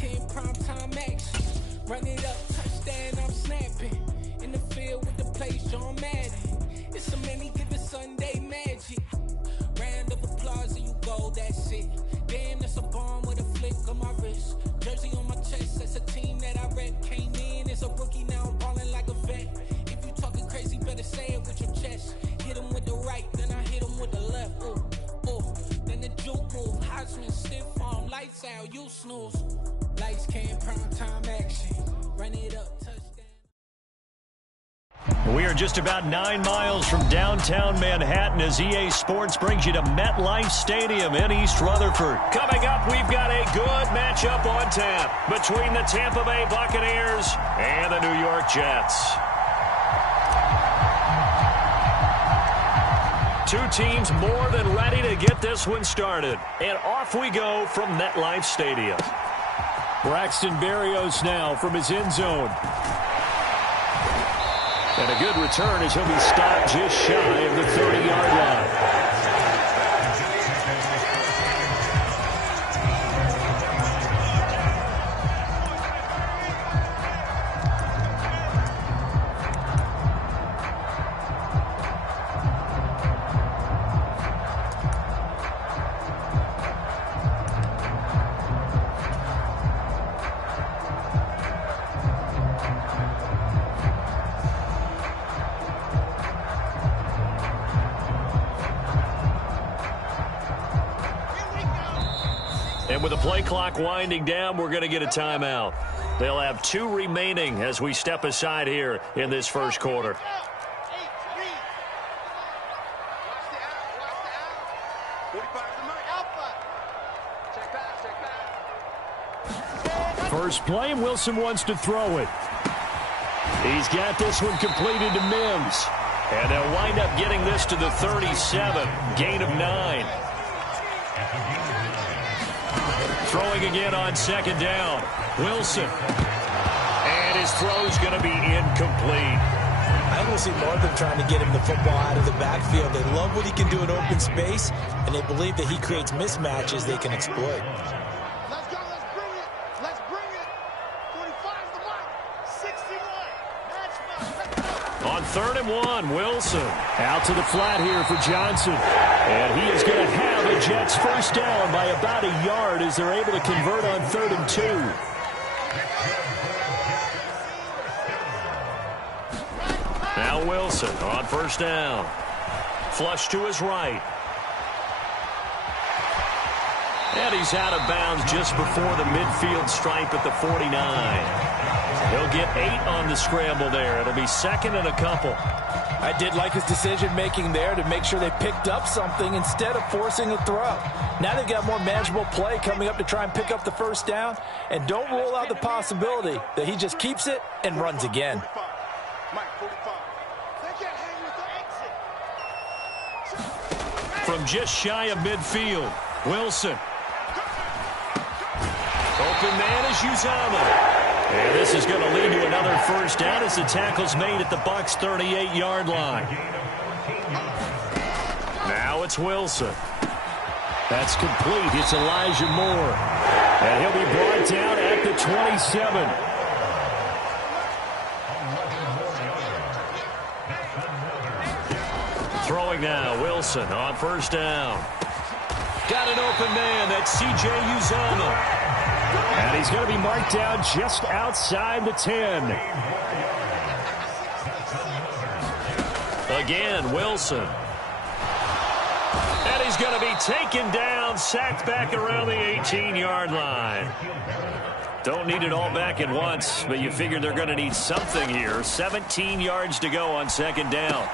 came primetime action. Run it up, touchdown, I'm snapping. In the field with the plays, John Madden. It's so many, give it Sunday magic. Round of applause and you go, that's it. Damn, that's a bomb with a flick on my wrist. Jersey on my chest, that's a team that I rep. Came in as a rookie, now I'm ballin' like a vet. If you talking crazy, better say it with your chest. Hit him with the right, then I hit him with the left. Ooh, ooh, then the juke move. Heisman, stiff arm, lights out, you snooze. Lights came, prime time action. Run it up, touchdown. We are just about 9 miles from downtown Manhattan as EA Sports brings you to MetLife Stadium in East Rutherford. Coming up, we've got a good matchup on tap between the Tampa Bay Buccaneers and the New York Jets. Two teams more than ready to get this one started. And off we go from MetLife Stadium. Braxton Berrios now from his end zone. And a good return as he'll be stopped just shy of the 30-yard line. And with the play clock winding down, we're going to get a timeout. They'll have 2 remaining as we step aside here in this first quarter. First play, Wilson wants to throw it. He's got this one completed to Mims. And they'll wind up getting this to the 37, gain of 9. Throwing again on second down. Wilson. And his throw's going to be incomplete. I don't see more of them trying to get him the football out of the backfield. They love what he can do in open space, and they believe that he creates mismatches they can exploit. Let's go. Let's bring it. Let's bring it. 45 the mark. 61. On 3rd and 1, Wilson. Out to the flat here for Johnson. And he is going to have a Jets first down by about a yard as they're able to convert on 3rd and 2. Now Wilson on first down. Flush to his right. And he's out of bounds just before the midfield stripe at the 49. He'll get 8 on the scramble there. It'll be 2nd and a couple. I did like his decision-making there to make sure they picked up something instead of forcing a throw. Now they've got more manageable play coming up to try and pick up the first down. And don't rule out the possibility that he just keeps it and runs again. From just shy of midfield, Wilson. Open man is Uzomah. And this is going to lead to another first down as the tackle's made at the Bucs' 38-yard line. Now it's Wilson. That's complete. It's Elijah Moore. And he'll be brought down at the 27. Throwing now, Wilson on first down. Got an open man. That's C.J. Uzomah. And he's going to be marked down just outside the 10. Again, Wilson. And he's going to be taken down, sacked back around the 18-yard line. Don't need it all back at once, but you figure they're going to need something here. 17 yards to go on second down.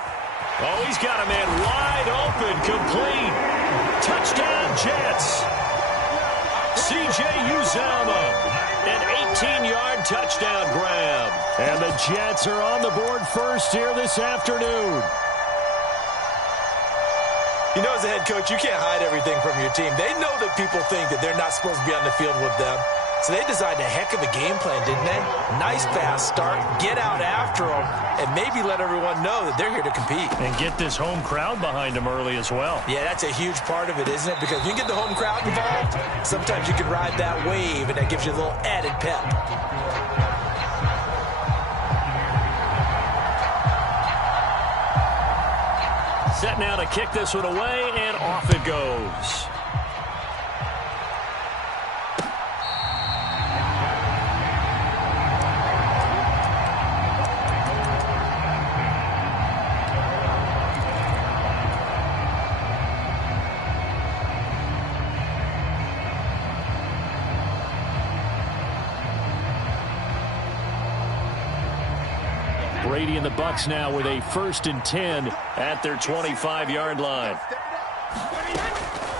Oh, he's got a man wide open, complete. Touchdown, Jets. C.J. Uzomah, an 18-yard touchdown grab. And the Jets are on the board first here this afternoon. You know, as a head coach, you can't hide everything from your team. They know that people think that they're not supposed to be on the field with them. So they designed a heck of a game plan, didn't they? Nice fast start, get out after them, and maybe let everyone know that they're here to compete. And get this home crowd behind them early as well. Yeah, that's a huge part of it, isn't it? Because when you get the home crowd involved, sometimes you can ride that wave, and that gives you a little added pep. Set now to kick this one away, and off it goes. Brady and the Bucs now with a 1st and 10 at their 25-yard line.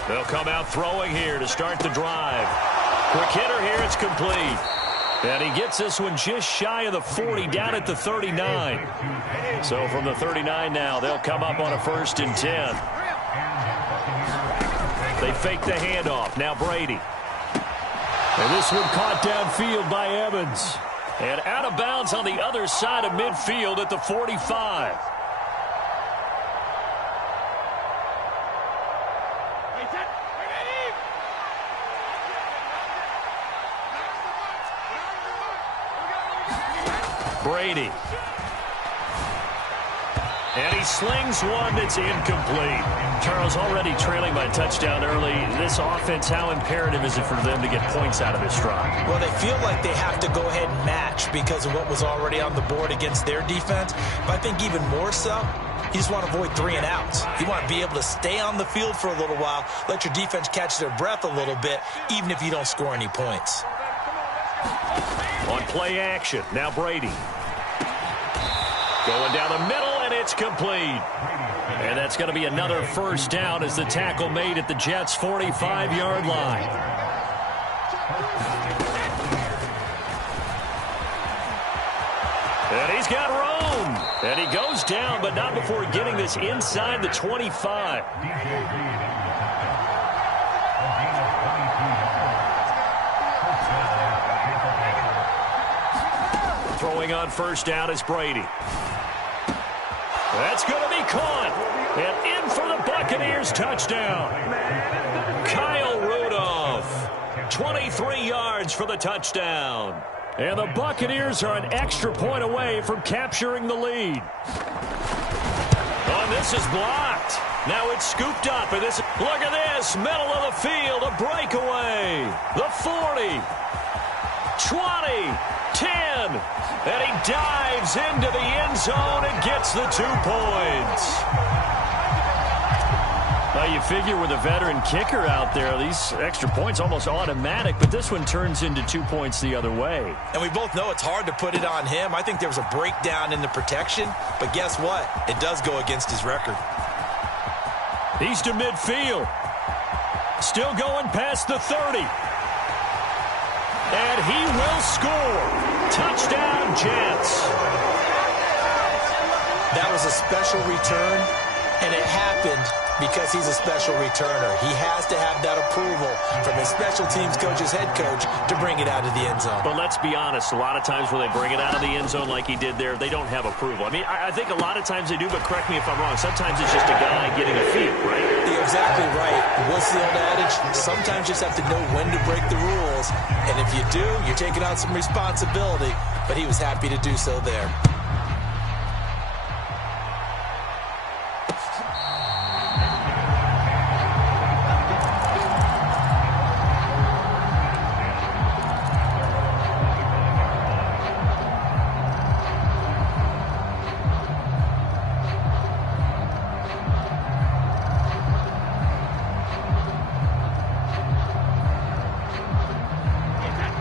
They'll come out throwing here to start the drive. Quick hitter here, it's complete. And he gets this one just shy of the 40, down at the 39. So from the 39 now, they'll come up on a 1st and 10. They fake the handoff. Now Brady. And this one caught downfield by Evans. And out of bounds on the other side of midfield at the 45. Brady. And he slings one that's incomplete. Charles, already trailing by touchdown early. This offense, how imperative is it for them to get points out of this drive? Well, they feel like they have to go ahead and match because of what was already on the board against their defense. But I think even more so, you just want to avoid 3 and outs. You want to be able to stay on the field for a little while, let your defense catch their breath a little bit, even if you don't score any points. On play action, now Brady. Going down the middle, and it's complete. And that's going to be another 1st down as the tackle made at the Jets' 45-yard line. And he's got room. And he goes down, but not before getting this inside the 25. Throwing on 1st down is Brady. That's going to be caught. And in for the Buccaneers touchdown. Kyle Rudolph. 23 yards for the touchdown. And the Buccaneers are an extra point away from capturing the lead. Oh, this is blocked. Now it's scooped up. And this, look at this. Middle of the field. A breakaway. The 40. 20. 10. And he dives into the end zone and gets the 2 points. Well, you figure with a veteran kicker out there, these extra points almost automatic, but this one turns into 2 points the other way. And we both know it's hard to put it on him. I think there was a breakdown in the protection, but guess what? It does go against his record. He's to midfield. Still going past the 30. And he will score. Touchdown, Jets. That was a special return, and it happened because he's a special returner. He has to have that approval from his special teams coach's head coach to bring it out of the end zone. But let's be honest, a lot of times when they bring it out of the end zone like he did there, they don't have approval. I mean, I think a lot of times they do, but correct me if I'm wrong. Sometimes it's just a guy getting a feel, right? You're exactly right. What's the old adage? Sometimes you just have to know when to break the rules. And if you do, you're taking on some responsibility. But he was happy to do so there.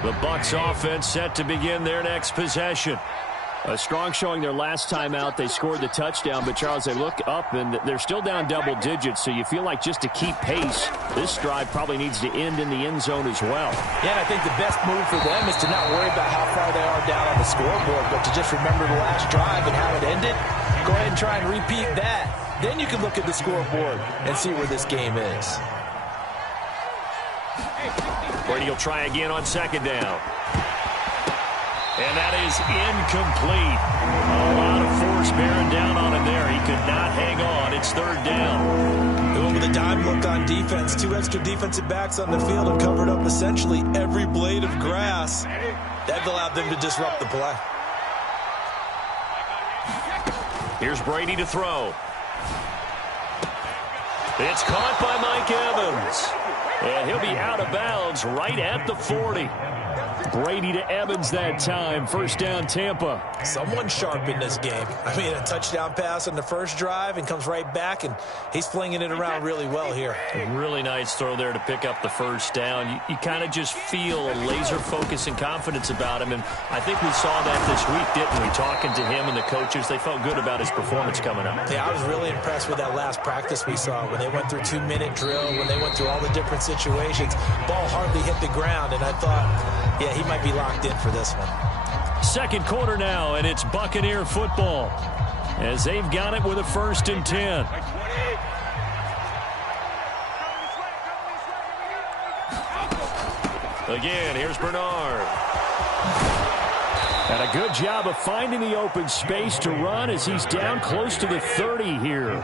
The Bucs offense set to begin their next possession. A strong showing their last time out. They scored the touchdown, but Charles, they look up and they're still down double digits, so you feel like just to keep pace, this drive probably needs to end in the end zone as well. Yeah, and I think the best move for them is to not worry about how far they are down on the scoreboard, but to just remember the last drive and how it ended. Go ahead and try and repeat that. Then you can look at the scoreboard and see where this game is. Brady will try again on second down. And that is incomplete. A lot of force bearing down on him there. He could not hang on. It's third down. Going with a dime look on defense. 2 extra defensive backs on the field and covered up essentially every blade of grass. That allowed them to disrupt the play. Here's Brady to throw. It's caught by Mike Evans. And he'll be out of bounds right at the 40. Brady to Evans that time. First down, Tampa. Someone sharp in this game. I mean, a touchdown pass on the first drive and comes right back, and he's flinging it around really well here. A really nice throw there to pick up the first down. You kind of just feel a laser focus and confidence about him, and I think we saw that this week, didn't we? Talking to him and the coaches, they felt good about his performance coming up. Yeah, I was really impressed with that last practice we saw when they went through 2-minute drill, when they went through all the different situations. Ball hardly hit the ground, and I thought, yeah, he might be locked in for this one. Second quarter now, and it's Buccaneer football as they've got it with a 1st and 10. Again, here's Bernard. And a good job of finding the open space to run as he's down close to the 30 here.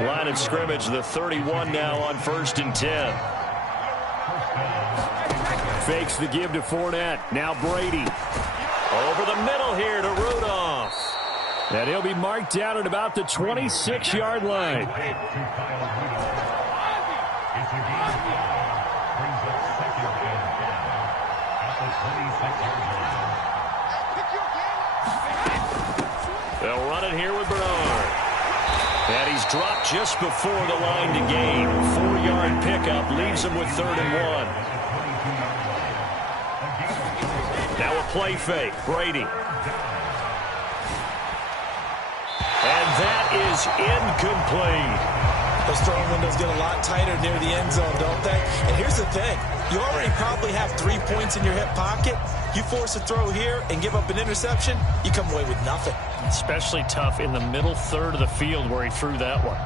Line of scrimmage, the 31 now on 1st and 10. Fakes the give to Fournette. Now Brady. Over the middle here to Rudolph. And he'll be marked down at about the 26-yard line. They'll run it here with Bernard. And he's dropped just before the line to gain. 4-yard pickup leaves him with 3rd and 1. Now a play fake. Brady. And that is incomplete. Those throwing windows get a lot tighter near the end zone, don't they? And here's the thing. You already probably have 3 points in your hip pocket. You force a throw here and give up an interception, you come away with nothing. Especially tough in the middle third of the field where he threw that one.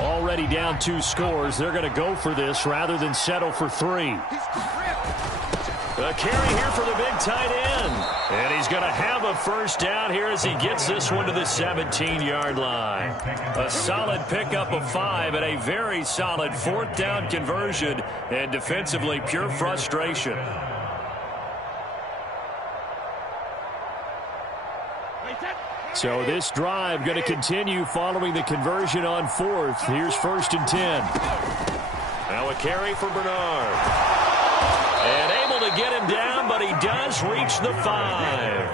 Already down 2 scores. They're going to go for this rather than settle for 3. A carry here for the big tight end. And he's going to have a first down here as he gets this one to the 17-yard line. A solid pickup of 5 and a very solid 4th down conversion. And defensively, pure frustration. So this drive going to continue following the conversion on 4th. Here's 1st and 10. Now a carry for Bernard. And able to get him down, but he does reach the 5.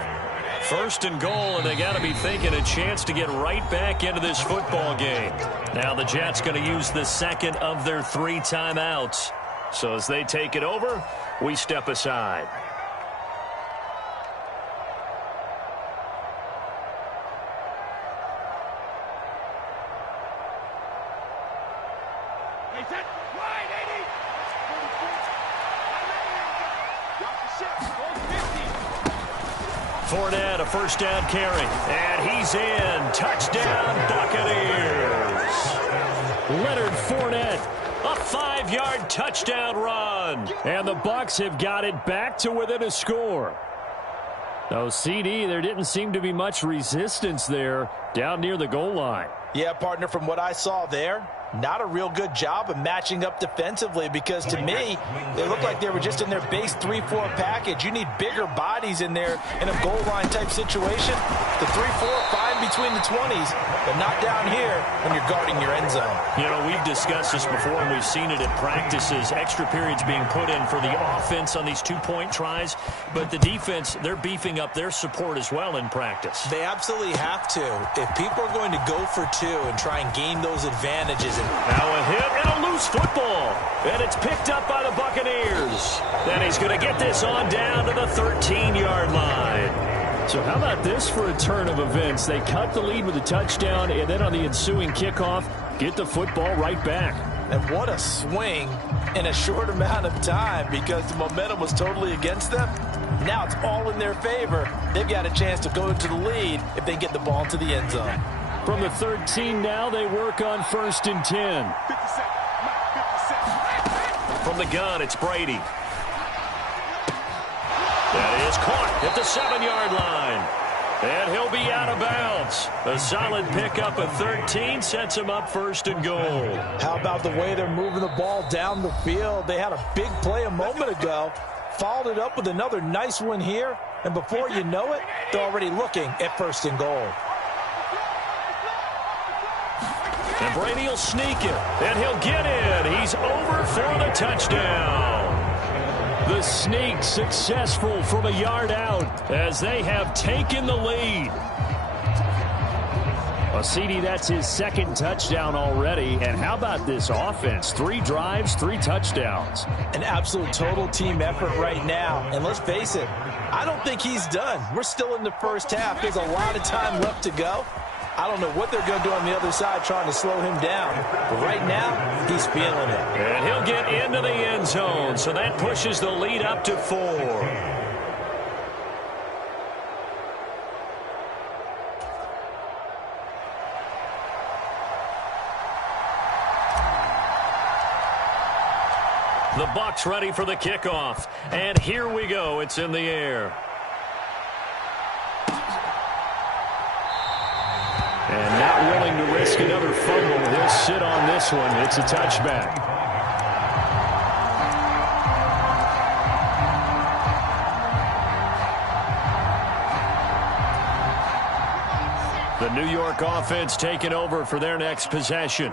1st and goal, and they got to be thinking a chance to get right back into this football game. Now the Jets going to use the 2nd of their 3 timeouts. So as they take it over, we step aside. Fournette, a first down carry. And he's in. Touchdown, Buccaneers. Leonard Fournette, a 5-yard touchdown run. And the Bucs have got it back to within a score. Now, CD, there didn't seem to be much resistance there down near the goal line. Yeah, partner, from what I saw there, not a real good job of matching up defensively because to me, they look like they were just in their base 3-4 package. You need bigger bodies in there in a goal line type situation. The 3-4, fine between the 20s, but not down here when you're guarding your end zone. You know, we've discussed this before and we've seen it in practices. Extra periods being put in for the offense on these 2-point tries, but the defense, they're beefing up their support as well in practice. They absolutely have to. If people are going to go for 2 and try and gain those advantages. Now a hit and a loose football. And it's picked up by the Buccaneers. Then he's going to get this on down to the 13-yard line. So how about this for a turn of events? They cut the lead with a touchdown, and then on the ensuing kickoff, get the football right back. And what a swing in a short amount of time because the momentum was totally against them. Now it's all in their favor. They've got a chance to go into the lead if they get the ball to the end zone. From the 13 now, they work on 1st and 10. from the gun, it's Brady. That is caught at the 7-yard line. And he'll be out of bounds. A solid pickup of 13 sets him up first and goal. How about the way they're moving the ball down the field? They had a big play a moment ago, followed it up with another nice one here, and before you know it, they're already looking at first and goal. And Brady will sneak it, and he'll get in. He's over for the touchdown. The sneak successful from a yard out as they have taken the lead. Well, CD, that's his second touchdown already. And how about this offense? 3 drives, 3 touchdowns. An absolute total team effort right now. And let's face it, I don't think he's done. We're still in the first half. There's a lot of time left to go. I don't know what they're going to do on the other side trying to slow him down. But right now, he's feeling it. And he'll get into the end zone, so that pushes the lead up to 4. The Bucs ready for the kickoff. And here we go. It's in the air. And not willing to risk another fumble. He'll sit on this one. It's a touchback. The New York offense taking over for their next possession.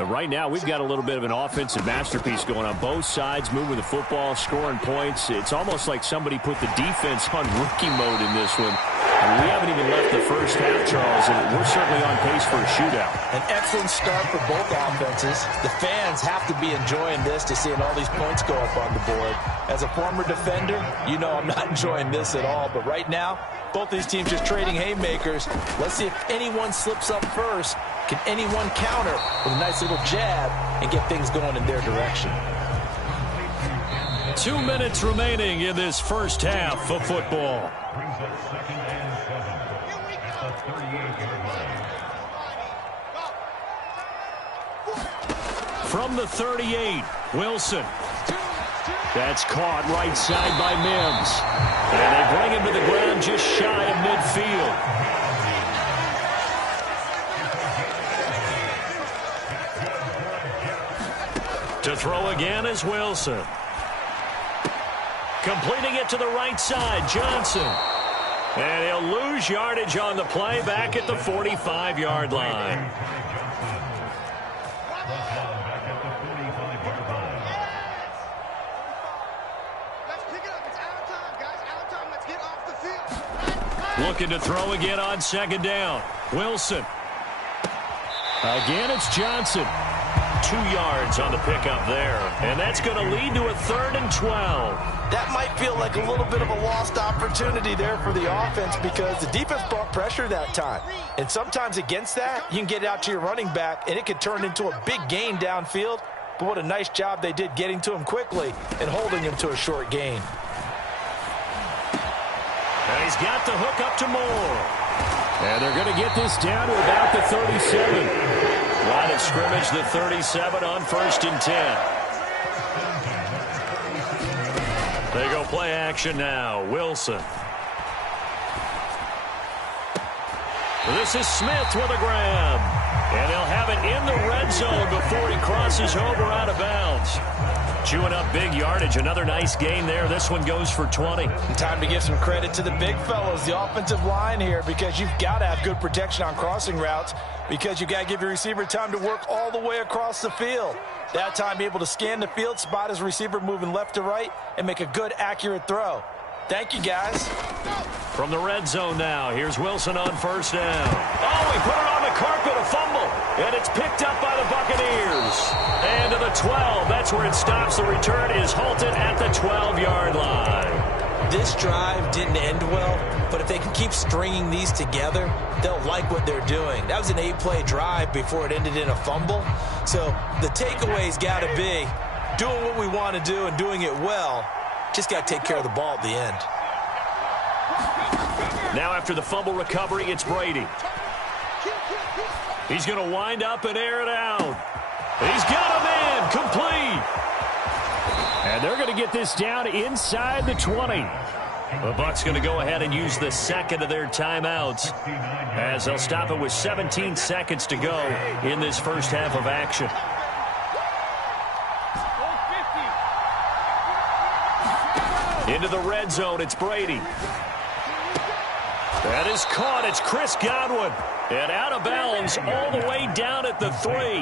Right now, we've got a little bit of an offensive masterpiece going on. Both sides moving the football, scoring points. It's almost like somebody put the defense on rookie mode in this one. And we haven't even left the first half, Charles, and we're certainly on pace for a shootout. An excellent start for both offenses. The fans have to be enjoying this to seeing all these points go up on the board. As a former defender, you know I'm not enjoying this at all. But right now, both these teams just trading haymakers. Let's see if anyone slips up first. Can anyone counter with a nice little jab and get things going in their direction? 2 minutes remaining in this first half of football. From the 38, Wilson. That's caught right side by Mims. And they bring him to the ground just shy of midfield. To throw again is Wilson. Completing it to the right side, Johnson. And he'll lose yardage on the play back at the 45-yard line. Looking to throw again on second down. Wilson. Again, it's Johnson. 2 yards on the pickup there. And that's going to lead to a 3rd and 12. That might feel like a little bit of a lost opportunity there for the offense because the defense brought pressure that time. And sometimes against that, you can get it out to your running back, and it could turn into a big gain downfield. But what a nice job they did getting to him quickly and holding him to a short gain. And he's got the hook up to Moore. And they're going to get this down to about the 37. Line of scrimmage, the 37 on 1st and 10. They go play action now. Wilson. This is Smith with a grab. And he'll have it in the red zone before he crosses over out of bounds. Chewing up big yardage. Another nice gain there. This one goes for 20. Time to give some credit to the big fellows, the offensive line here, because you've got to have good protection on crossing routes because you've got to give your receiver time to work all the way across the field. That time, be able to scan the field, spot his receiver moving left to right, and make a good, accurate throw. Thank you, guys. From the red zone now, here's Wilson on 1st down. Oh, he put it on the carpet, a fumble. And it's picked up by the Buccaneers. And to the 12, that's where it stops. The return is halted at the 12-yard line. This drive didn't end well, but if they can keep stringing these together, they'll like what they're doing. That was an 8-play drive before it ended in a fumble. So the takeaway's got to be doing what we want to do and doing it well. Just got to take care of the ball at the end. Now after the fumble recovery, it's Brady. He's going to wind up and air it out. He's got a man complete. And they're going to get this down inside the 20. The Bucs going to go ahead and use the second of their timeouts as they'll stop it with 17 seconds to go in this first half of action. Into the red zone, it's Brady. That is caught. It's Chris Godwin. And out of bounds all the way down at the 3.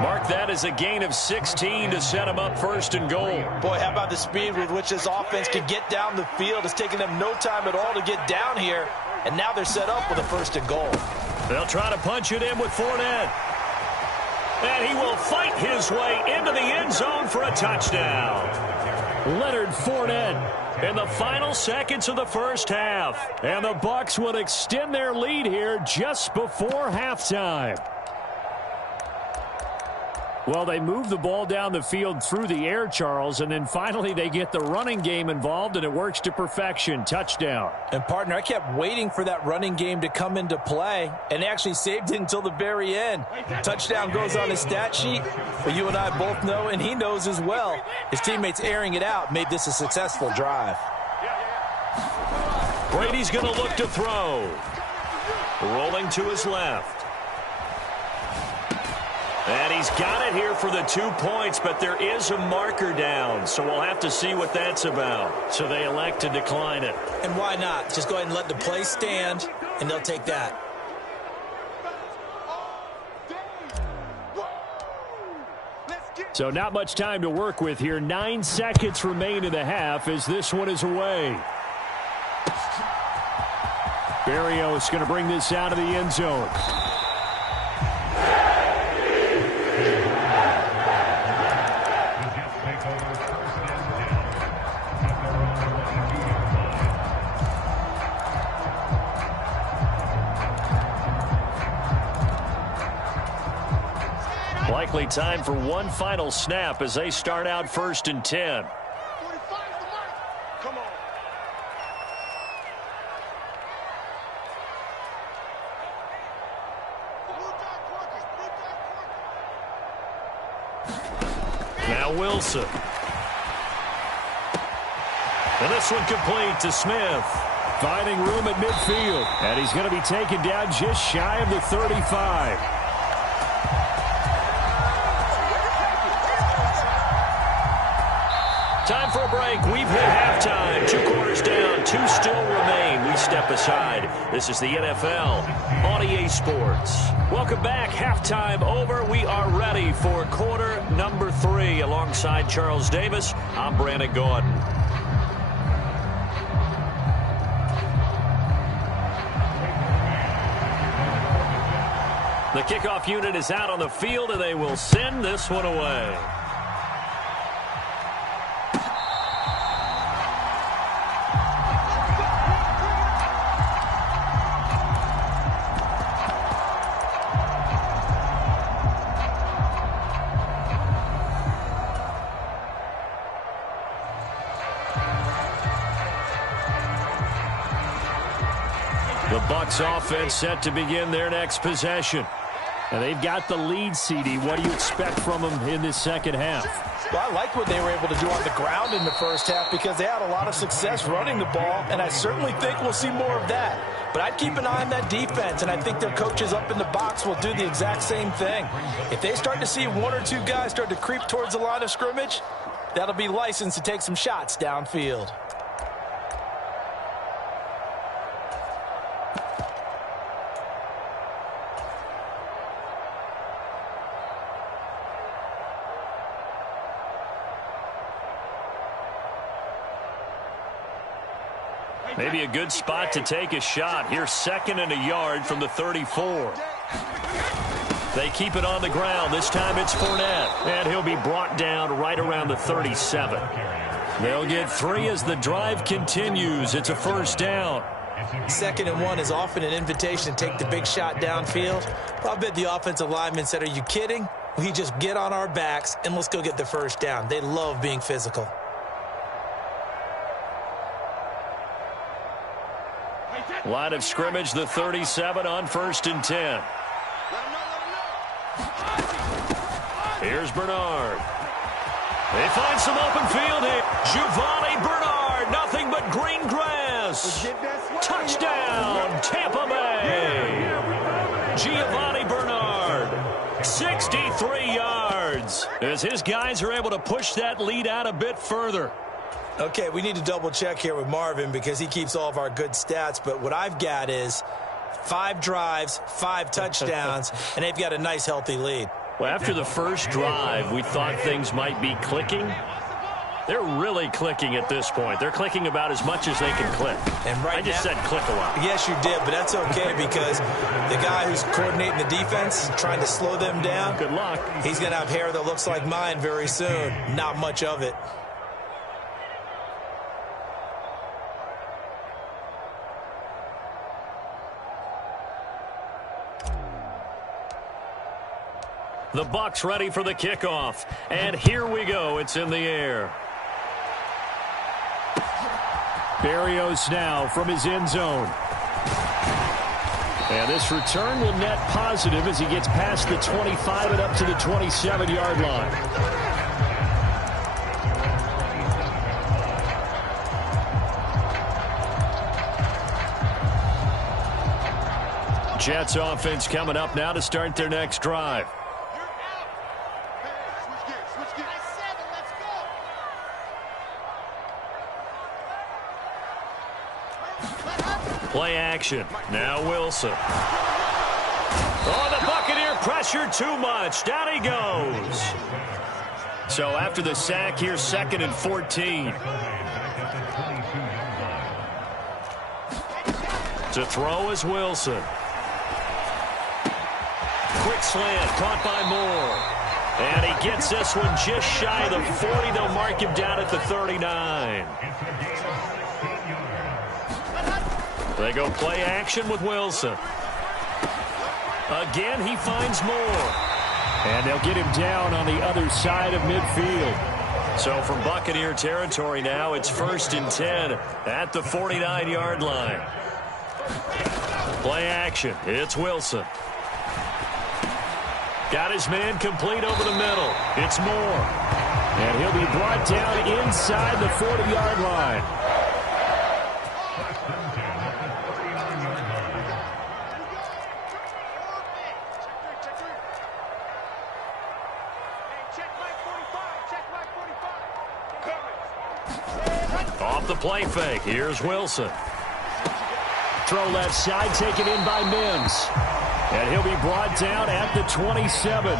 Mark that as a gain of 16 to set him up first and goal. Boy, how about the speed with which this offense can get down the field? It's taken them no time at all to get down here. And now they're set up with a first and goal. They'll try to punch it in with Fournette. And he will fight his way into the end zone for a touchdown. Leonard Fournette in the final seconds of the first half. And the Bucs will extend their lead here just before halftime. Well, they move the ball down the field through the air, Charles, and then finally they get the running game involved, and it works to perfection. Touchdown. And, partner, I kept waiting for that running game to come into play, and actually saved it until the very end. Touchdown goes on his stat sheet, but you and I both know, and he knows as well, his teammates airing it out made this a successful drive. Brady's going to look to throw. Rolling to his left. And he's got it here for the 2 points, but there is a marker down, so we'll have to see what that's about. So they elect to decline it. And why not? Just go ahead and let the play stand, and they'll take that. So not much time to work with here. 9 seconds remain in the half as this one is away. Barrios going to bring this out of the end zone. Likely time for one final snap as they start out 1st and 10. 45's the mark. Come on. Now Wilson. And this one complete to Smith. Finding room at midfield. And he's going to be taken down just shy of the 35. Time for a break. We've hit halftime. 2 quarters down. 2 still remain. We step aside. This is the NFL on EA Sports. Welcome back. Halftime over. We are ready for quarter number 3. Alongside Charles Davis, I'm Brandon Gordon. The kickoff unit is out on the field, and they will send this one away. The Bucs offense set to begin their next possession. And they've got the lead, CD. What do you expect from them in this second half? Well, I like what they were able to do on the ground in the first half because they had a lot of success running the ball, and I certainly think we'll see more of that. But I'd keep an eye on that defense, and I think their coaches up in the box will do the exact same thing. If they start to see 1 or 2 guys start to creep towards the line of scrimmage, that'll be licensed to take some shots downfield. Maybe a good spot to take a shot. Here's 2nd and a yard from the 34. They keep it on the ground. This time it's Fournette. And he'll be brought down right around the 37. They'll get 3 as the drive continues. It's a first down. 2nd and 1 is often an invitation to take the big shot downfield. But I bet the offensive lineman said, are you kidding? We just get on our backs and let's go get the first down. They love being physical. Line of scrimmage, the 37 on 1st and 10. Here's Bernard. They find some open field here. Giovanni Bernard, nothing but green grass. Touchdown, Tampa Bay. Giovanni Bernard, 63 yards, as his guys are able to push that lead out a bit further. Okay, we need to double check here with Marvin because he keeps all of our good stats, but what I've got is 5 drives, 5 touchdowns, and they've got a nice, healthy lead. Well, after the first drive, we thought things might be clicking. They're really clicking at this point. They're clicking about as much as they can click. And I just said click a lot. Yes, you did, but that's okay because the guy who's coordinating the defense, trying to slow them down. Good luck. He's going to have hair that looks like mine very soon. Not much of it. The Bucs ready for the kickoff. And here we go. It's in the air. Berrios now from his end zone. And this return will net positive as he gets past the 25 and up to the 27-yard line. Jets offense coming up now to start their next drive. Play action. Now Wilson. Oh, the Buccaneer pressure too much. Down he goes. So after the sack, here's 2nd and 14. To throw is Wilson. Quick slant caught by Moore. And he gets this one just shy of the 40. They'll mark him down at the 39. They go play action with Wilson. Again, he finds Moore. And they'll get him down on the other side of midfield. So from Buccaneer territory now, it's 1st and 10 at the 49-yard line. Play action. It's Wilson. Got his man complete over the middle. It's Moore. And he'll be brought down inside the 40-yard line. Off the play fake. Here's Wilson. Throw left side, taken in by Mims. And he'll be brought down at the 27.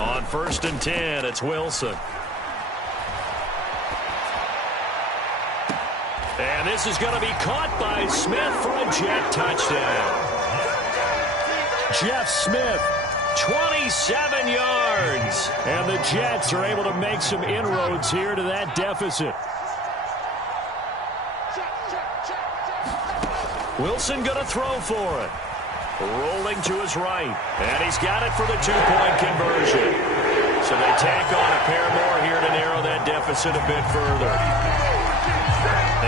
On 1st and 10, it's Wilson. And this is going to be caught by Smith for a Jet touchdown. Jeff Smith, 27 yards. And the Jets are able to make some inroads here to that deficit. Wilson going to throw for it. Rolling to his right. And he's got it for the 2-point conversion. So they tack on a pair more here to narrow that deficit a bit further.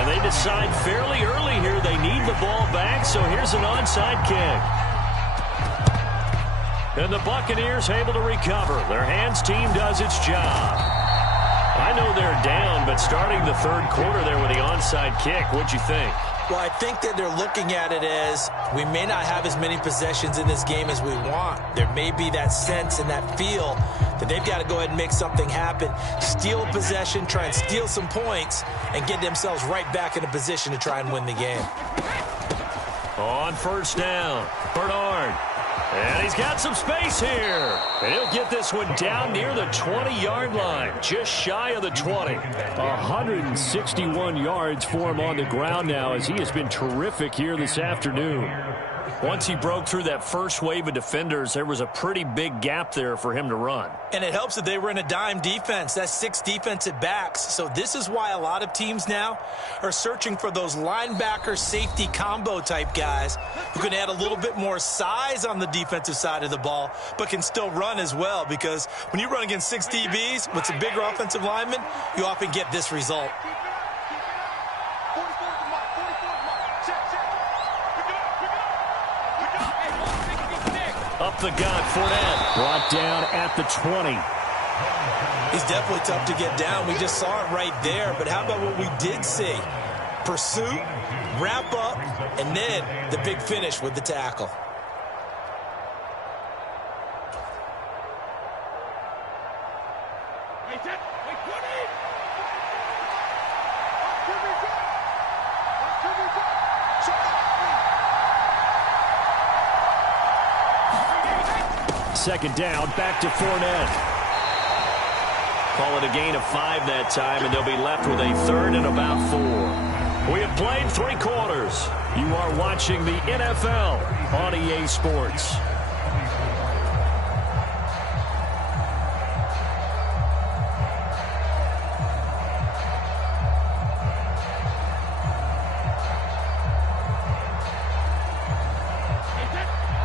And they decide fairly early here they need the ball back, so here's an onside kick. And the Buccaneers able to recover. Their hands team does its job. I know they're down, but starting the 3rd quarter there with the onside kick, what'd you think? Well, I think that they're looking at it as we may not have as many possessions in this game as we want. There may be that sense and that feel that they've got to go ahead and make something happen. Steal possession, try and steal some points, and get themselves right back in a position to try and win the game. On 1st down, Bernard. And he's got some space here. And he'll get this one down near the 20-yard line, just shy of the 20. 161 yards for him on the ground now as he has been terrific here this afternoon. Once he broke through that first wave of defenders, there was a pretty big gap there for him to run. And it helps that they were in a dime defense. That's 6 defensive backs. So this is why a lot of teams now are searching for those linebacker safety combo type guys who can add a little bit more size on the defensive side of the ball, but can still run as well. Because when you run against 6 DBs with some bigger offensive linemen, you often get this result. up the gut. Fournette brought down at the 20. He's definitely tough to get down. We just saw it right there. But how about what we did see? Pursuit, wrap up, and then the big finish with the tackle. Second down, back to Fournette. Call it a gain of 5 that time, and they'll be left with a third and about 4. We have played 3 quarters. You are watching the NFL on EA Sports.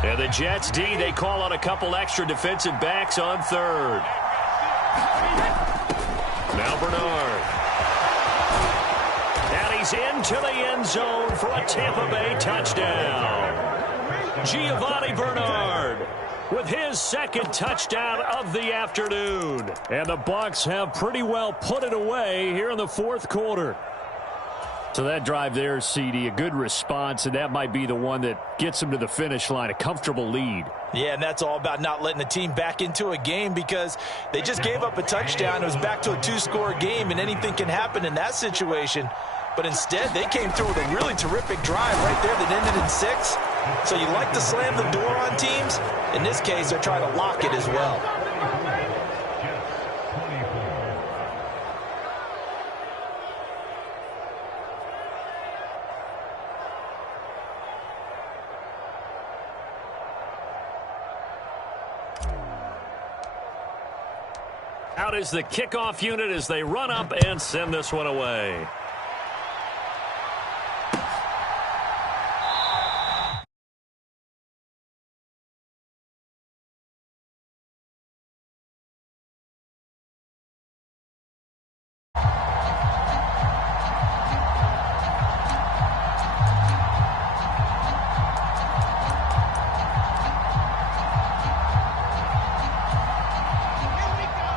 And the Jets D, they call on a couple extra defensive backs on third. Now Bernard. And he's into the end zone for a Tampa Bay touchdown. Giovanni Bernard with his second touchdown of the afternoon. And the Bucs have pretty well put it away here in the fourth quarter. So that drive there, CD, a good response, and that might be the one that gets them to the finish line, a comfortable lead. Yeah, and that's all about not letting the team back into a game because they just gave up a touchdown. It was back to a 2-score game, and anything can happen in that situation. But instead, they came through with a really terrific drive right there that ended in 6. So you like to slam the door on teams. In this case, they're trying to lock it as well. Out is the kickoff unit as they run up and send this one away.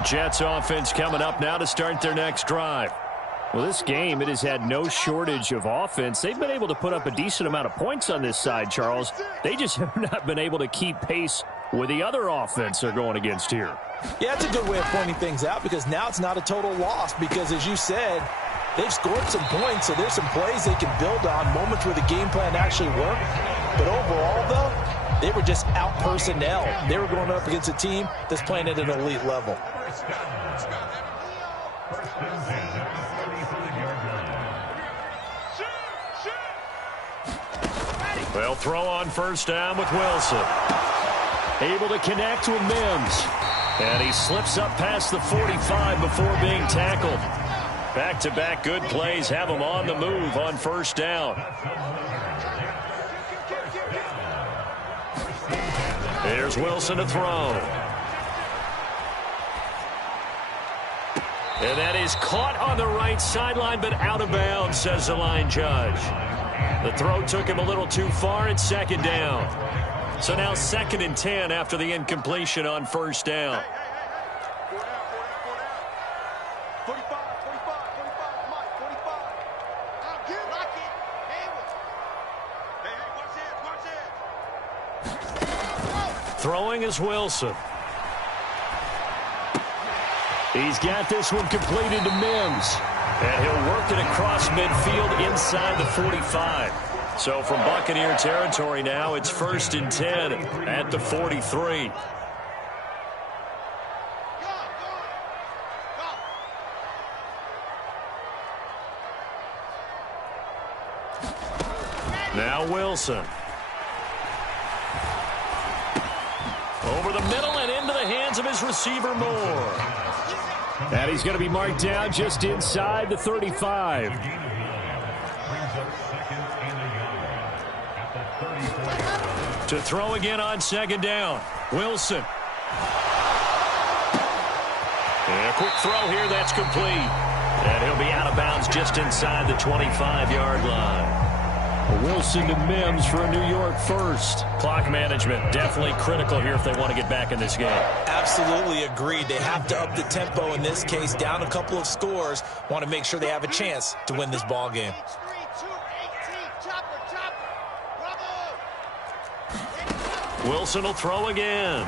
Jets offense coming up now to start their next drive. Well, this game, it has had no shortage of offense. They've been able to put up a decent amount of points on this side, Charles. They just have not been able to keep pace with the other offense they're going against here. Yeah, that's a good way of pointing things out because now it's not a total loss because, as you said, they've scored some points, so there's some plays they can build on, moments where the game plan actually worked. But overall, though, they were just out personnel. They were going up against a team that's playing at an elite level. They'll throw on first down with Wilson. Able to connect with Mims. And he slips up past the 45 before being tackled. Back-to-back good plays have him on the move on first down. Here's Wilson to throw. And that is caught on the right sideline, but out of bounds, says the line judge. The throw took him a little too far. It's second down. So now 2nd and 10 after the incompletion on first down. Throwing is Wilson. He's got this one completed to Mims. And he'll work it across midfield inside the 45. So from Buccaneer territory now, it's 1st and 10 at the 43. Now Wilson. Over the middle and into the hands of his receiver Moore. And he's going to be marked down just inside the 35. To throw again on second down. Wilson. And a quick throw here, that's complete. And he'll be out of bounds just inside the 25-yard line. Wilson to Mims for a New York first. Clock management definitely critical here if they want to get back in this game. Absolutely agreed. They have to up the tempo in this case, down a couple of scores. Want to make sure they have a chance to win this ball game. Wilson will throw again.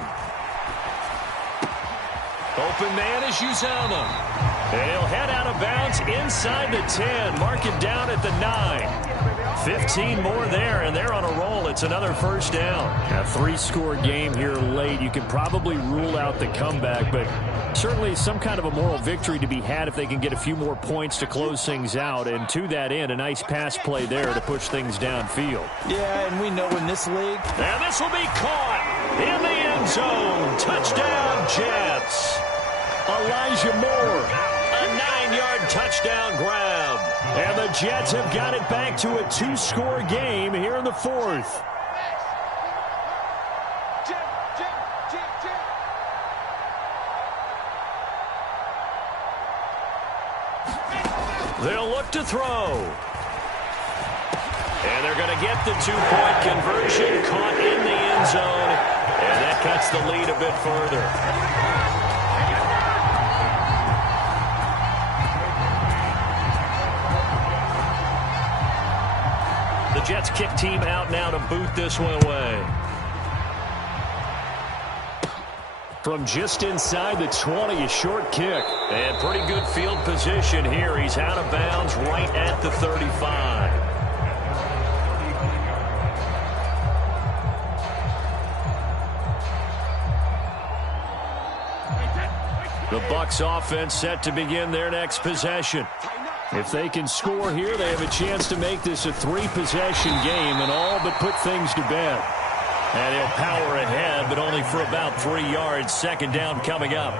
Open man is Uzama. And he'll head out of bounds inside the 10. Mark it down at the 9. 15 more there, and they're on a roll. It's another first down. A 3-score game here late. You can probably rule out the comeback, but certainly some kind of a moral victory to be had if they can get a few more points to close things out. And to that end, a nice pass play there to push things downfield. Yeah, and we know in this league. And this will be caught in the end zone. Touchdown, Jets. Elijah Moore. A 9-yard touchdown grab. And the Jets have got it back to a 2-score game here in the 4th. They'll look to throw. And they're going to get the 2-point conversion, caught in the end zone. And that cuts the lead a bit further. The Jets kick team out now to boot this one away. From just inside the 20, a short kick. And pretty good field position here. He's out of bounds right at the 35. The Bucs offense set to begin their next possession. If they can score here, they have a chance to make this a 3-possession game and all but put things to bed. And he'll power ahead, but only for about 3 yards. Second down coming up.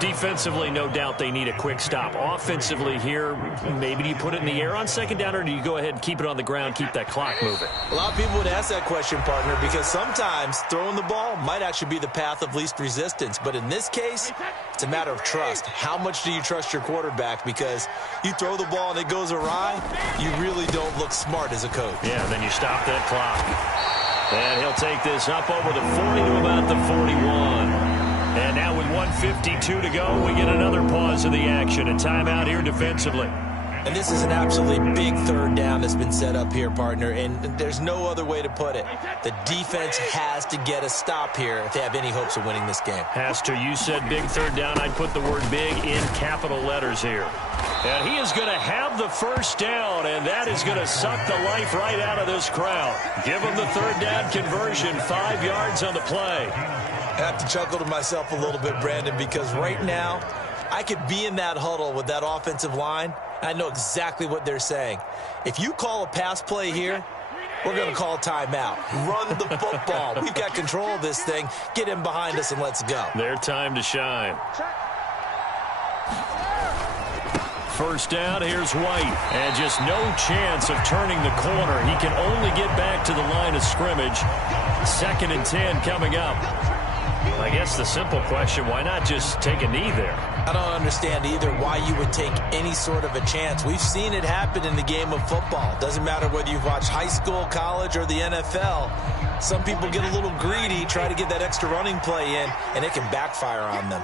Defensively, no doubt they need a quick stop. Offensively here, maybe do you put it in the air on second down, or do you go ahead and keep it on the ground, keep that clock moving? A lot of people would ask that question, partner, because sometimes throwing the ball might actually be the path of least resistance. But in this case, it's a matter of trust. How much do you trust your quarterback? Because you throw the ball and it goes awry, you really don't look smart as a coach. Yeah, then you stop that clock. And he'll take this up over the 40 to about the 41. And now with 1:52 to go, we get another pause of the action. A timeout here defensively. And this is an absolutely big third down that's been set up here, partner, and there's no other way to put it. The defense has to get a stop here if they have any hopes of winning this game. Has to. You said big third down. I'd put the word big in capital letters here. And he is going to have the first down, and that is going to suck the life right out of this crowd. Give him the third down conversion, 5 yards on the play. I have to chuckle to myself a little bit, Brandon, because right now I could be in that huddle with that offensive line. I know exactly what they're saying. If you call a pass play here, we're going to call timeout. Run the football. We've got control of this thing. Get him behind us and let's go. Their time to shine. First down, here's White. And just no chance of turning the corner. He can only get back to the line of scrimmage. 2nd and 10 coming up. I guess the simple question, why not just take a knee there? I don't understand either why you would take any sort of a chance. We've seen it happen in the game of football. Doesn't matter whether you've watched high school, college, or the NFL. Some people get a little greedy, try to get that extra running play in, and it can backfire on them.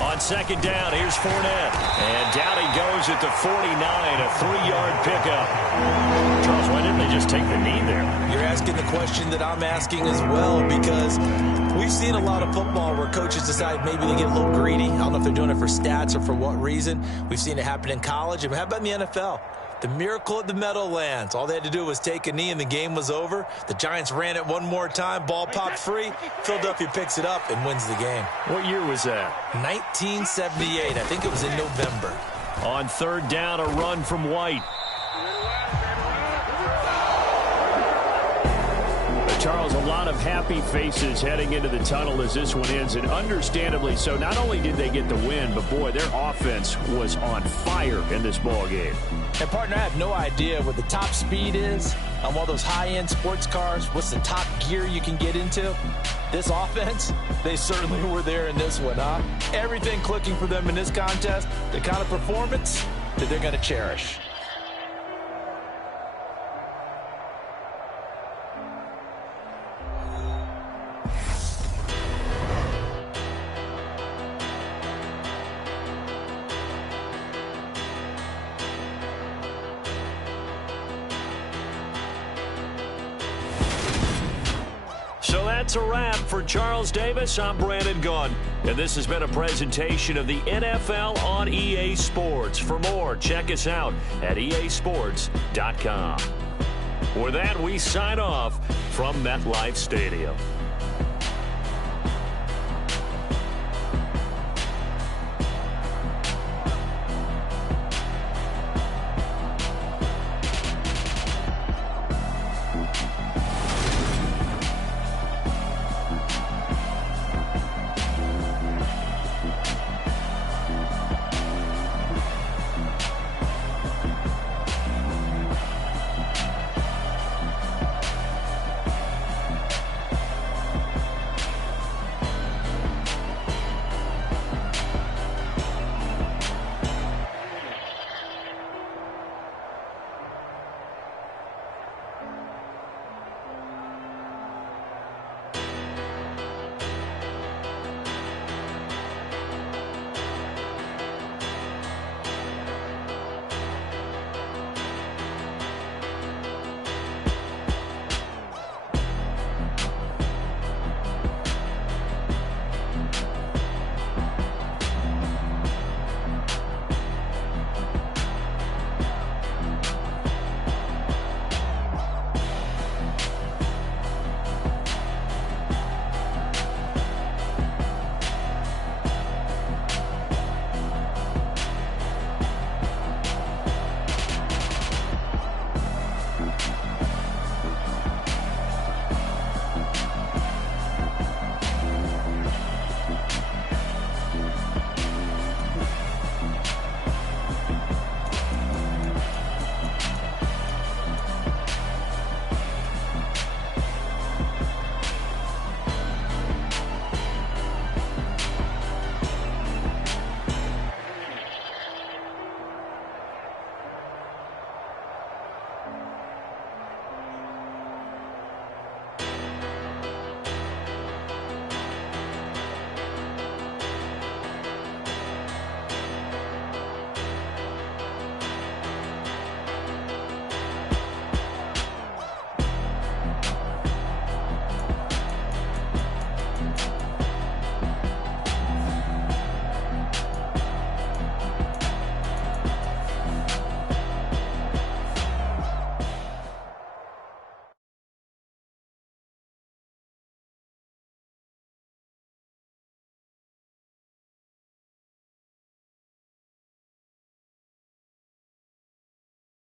On second down, here's Fournette. And down he goes at the 49, a 3-yard pickup. Charles, why didn't they just take the knee there? You're asking the question that I'm asking as well, because we've seen a lot of football where coaches decide maybe they get a little greedy. I don't know if they're doing it for stats or for what reason. We've seen it happen in college. And how about in the NFL? The miracle at the Meadowlands. All they had to do was take a knee and the game was over. The Giants ran it one more time. Ball popped free. Philadelphia picks it up and wins the game. What year was that? 1978. I think it was in November. On third down, a run from White. Charles, a lot of happy faces heading into the tunnel as this one ends, and understandably so. Not only did they get the win, but boy, their offense was on fire in this ball game. And partner, I have no idea what the top speed is on one of those high-end sports cars. What's the top gear you can get into? This offense, they certainly were there in this one, huh? Everything clicking for them in this contest. The kind of performance, that they're going to cherish. So that's a wrap for Charles Davis. I'm Brandon Gunn, and this has been a presentation of the NFL on EA Sports. For more, check us out at easports.com. With that, we sign off from MetLife Stadium.